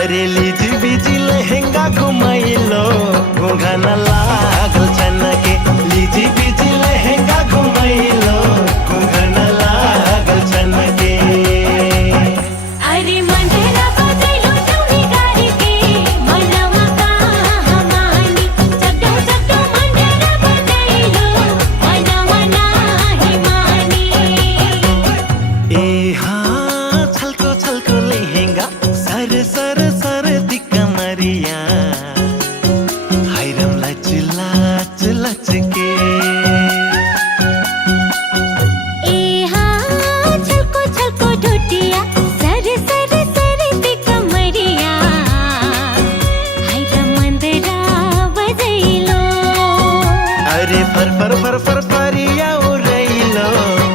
अरे लीजी बीजी लहंगा घुमाइलो घोंघा न लागल छन के। लीजी बीजी लहंगा घुमाइलो घोंघा न लागल छन के। अरे मंडला बजैलो टुनी गारी के मनवा का हमानी। चड्डो चड्डो मंडला बजैलो मनवा नाही मानी। ए हाँ छलको छलको लहंगा सर सर सर दिक्का मरिया हायरम लच लच लच के। ए हाँ छलको छलको ढोटिया सर सर सर दिक्का मरिया हायरम मंदरा बजैलो। अरे फर फर फर फर फरिया उड़ैलो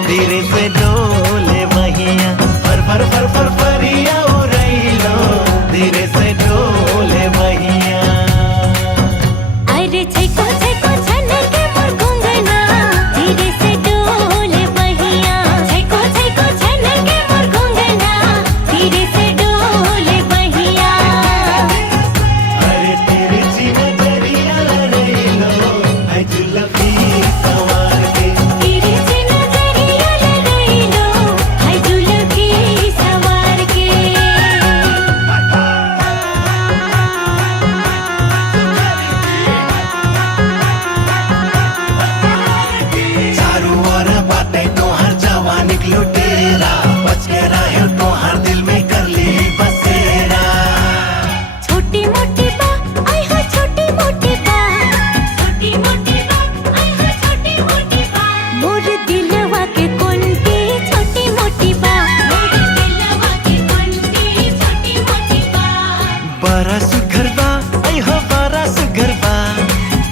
धीरे से डोले महिया। फर फर फर फर फरिया उड़ैलो धीरे से डोले महिया। अरे छैको छैको छनके मोर घुंघना धीरे से डोले महिया। छैको छैको छनके मोर घुंघना धीरे से डोले महिया। अरे तेरे जीना जरिया लड़ैलो है जुल्फी सवार के। तेरे से नजरिया लड़ैलो है जुल्फी सवार के। चारों ओर बातें तोहर जवानी के लुटेरा बच के रहे तोहर दिल में कर ली बसेरा। छोटी मोटी बा आई हो छोटी मोटी बा। छोटी मोटी बा आई हो छोटी मोटी बा। मोर दिलवा के कुंती छोटी मोटी बा। मोर दिलवा के कुंती छोटी मोटी बा। बड़ा सुघर बा आई हो बड़ा सुघर बा।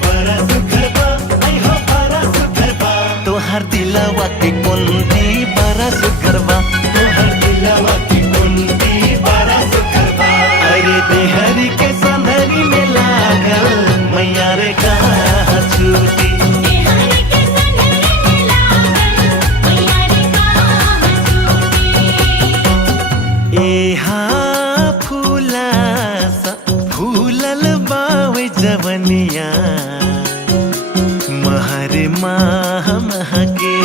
बड़ा सुघर बा आई हो बड़ा सुघर बा। तोहर दिलवा के कुंती बड़ा सुघर बा। तोहर दिलवा के कुंती बड़ा सुघर बा। अरे देहरी के संधरी में लागल मैया रे कहाँ छूटी। बिहार के संघरे में लागल मैया रे कहाँ छूटी। ए हाँ फूला सा फूलल बावे जवनिया महरे माह महके।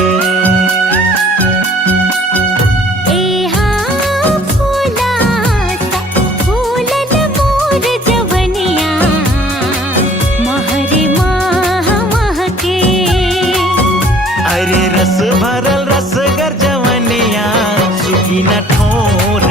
ए हाँ फूला सा फूलल मोर जवनिया महरे माह महके। अरे रस भरल रसगर जवनिया सुखी न ठोर